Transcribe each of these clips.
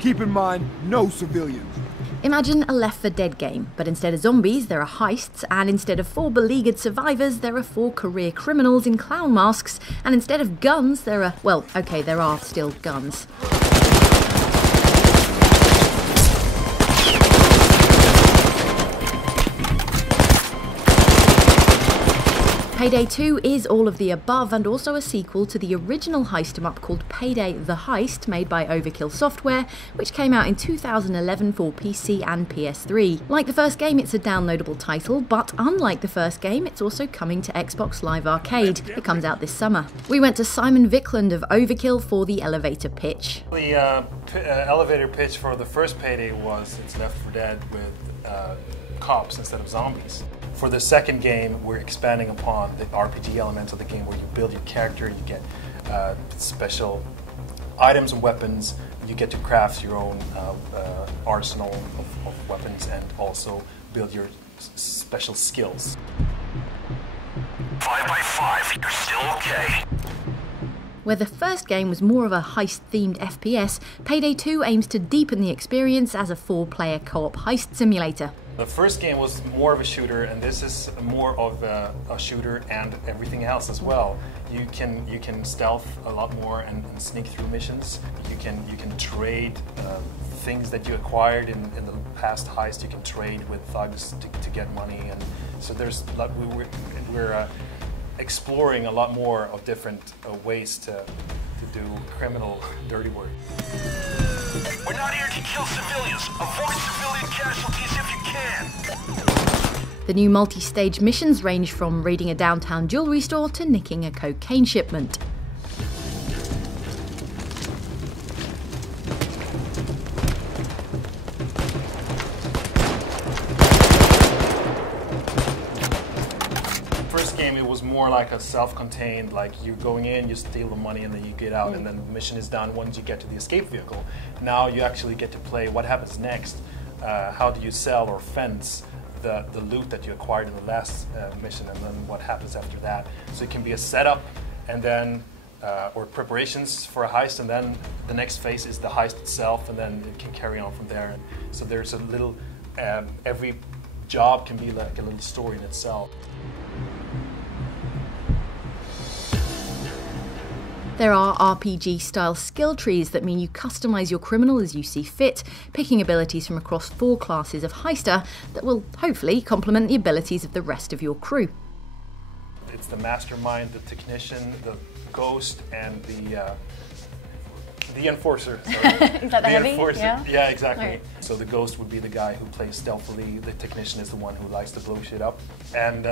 Keep in mind, no civilians. Imagine a Left 4 Dead game, but instead of zombies, there are heists, and instead of 4 beleaguered survivors, there are 4 career criminals in clown masks, and instead of guns, there are, well, okay, there are still guns. Payday 2 is all of the above and also a sequel to the original heist 'em up called Payday the Heist, made by Overkill software, which came out in 2011 for PC and PS3. Like the first game, it's a downloadable title, but unlike the first game, it's also coming to Xbox Live Arcade. It comes out this summer. We went to Simon Vickland of Overkill for the elevator pitch. The elevator pitch for the first Payday was it's Left 4 Dead with cops instead of zombies. For the second game, we're expanding upon the RPG element of the game where you build your character, you get special items and weapons, you get to craft your own arsenal of weapons and also build your special skills. 5x5, you're still okay. Where the first game was more of a heist-themed FPS, Payday 2 aims to deepen the experience as a 4-player co-op heist simulator. The first game was more of a shooter, and this is more of a shooter and everything else as well. You can stealth a lot more and sneak through missions. You can trade things that you acquired in the past heist. You can trade with thugs to get money, and so there's we're exploring a lot more of different ways to do criminal dirty work. We're not here to kill civilians. Avoid civilian casualties if you can. The new multi-stage missions range from raiding a downtown jewelry store to nicking a cocaine shipment. First game, it was more like a self-contained, like you're going in, you steal the money, and then you get out, and then the mission is done once you get to the escape vehicle. Now you actually get to play what happens next. How do you sell or fence the loot that you acquired in the last mission, and then what happens after that. So it can be a setup, and then or preparations for a heist, and then the next phase is the heist itself, and then it can carry on from there. And so there's a little, every job can be like a little story in itself. There are RPG-style skill trees that mean you customize your criminal as you see fit, picking abilities from across 4 classes of heister that will hopefully complement the abilities of the rest of your crew. It's the mastermind, the technician, the ghost, and the enforcer. Sorry. Is that the heavy? Enforcer. Yeah, exactly. Right. So the ghost would be the guy who plays stealthily. The technician is the one who likes to blow shit up. And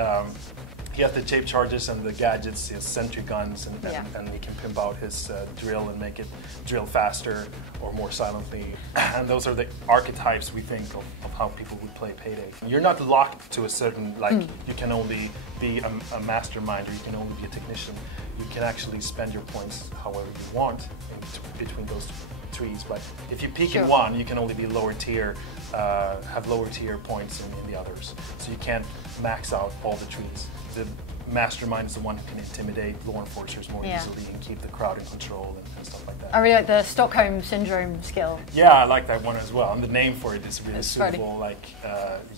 he has the tape charges and the gadgets, his sentry guns, and he can pimp out his drill and make it drill faster or more silently. And those are the archetypes we think of how people would play Payday. You're not locked to a certain, like, you can only be a mastermind or you can only be a technician. You can actually spend your points however you want between those trees, but if you peak in one, you can only be lower tier, have lower tier points in the others. So you can't max out all the trees. The mastermind is the one who can intimidate law enforcers more easily and keep the crowd in control and stuff like that. I really like the Stockholm Syndrome skill. Yeah, I like that one as well. And the name for it is really suitable. Like,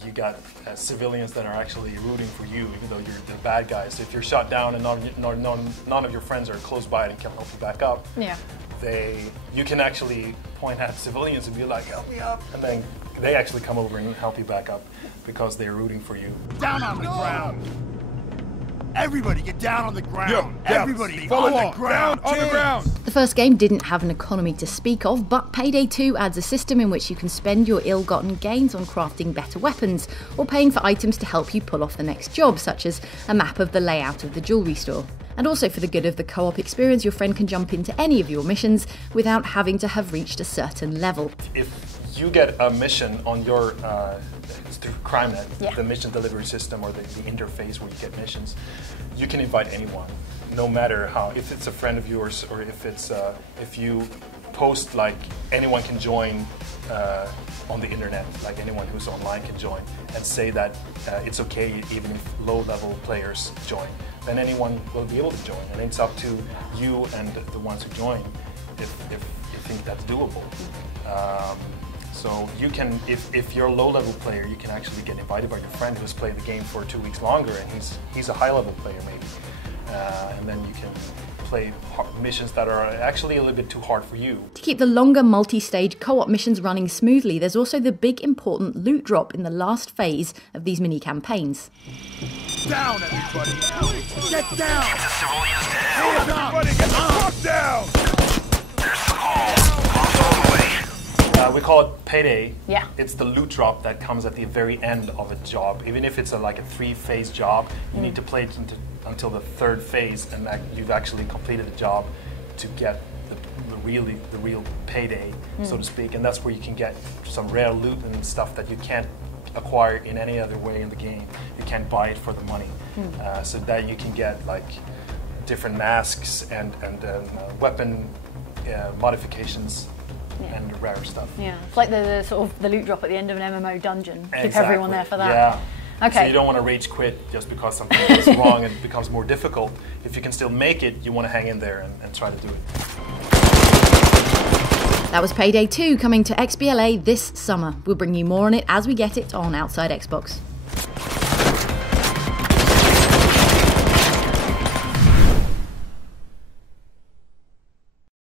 you got civilians that are actually rooting for you, even though you're the bad guys. So if you're shot down and none of your friends are close by and can help you back up, you can actually point at civilians and be like, help me up. And then they actually come over and help you back up because they're rooting for you. Down on the ground! Everybody get down on the ground! Yo, Everybody follow on the ground! Down on the ground! The first game didn't have an economy to speak of, but Payday 2 adds a system in which you can spend your ill-gotten gains on crafting better weapons, or paying for items to help you pull off the next job, such as a map of the layout of the jewelry store. And also for the good of the co-op experience, your friend can jump into any of your missions without having to have reached a certain level. If you get a mission on your through CrimeNet, the mission delivery system or the interface where you get missions, you can invite anyone, no matter how. If it's a friend of yours or if it's if you post like anyone can join on the internet, like anyone who's online can join, and say that it's okay even if low-level players join, then anyone will be able to join, and it's up to you and the ones who join if you think that's doable. So you can, if you're a low-level player, you can actually get invited by your friend who's played the game for 2 weeks longer, and he's a high-level player maybe, and then you can play missions that are actually a little bit too hard for you. To keep the longer multi-stage co-op missions running smoothly, there's also the big important loot drop in the last phase of these mini campaigns. Down, everybody! Get down! Get the civilians down. Everybody, get the fuck down! There's the hall. Hall's all the way. We call it Payday. Yeah. It's the loot drop that comes at the very end of a job. Even if it's like a 3-phase job, you need to play it until the 3rd phase, and you've actually completed the job to get the real payday, so to speak. And that's where you can get some rare loot and stuff that you can't acquire in any other way in the game. You can't buy it for the money. So that you can get like different masks and weapon modifications. Yeah. And rare stuff. Yeah, it's like the sort of the loot drop at the end of an MMO dungeon. Keep Exactly. everyone there for that. Yeah. Okay. So you don't want to rage quit just because something goes wrong and it becomes more difficult. If you can still make it, you want to hang in there and try to do it. That was Payday 2 coming to XBLA this summer. We'll bring you more on it as we get it on Outside Xbox.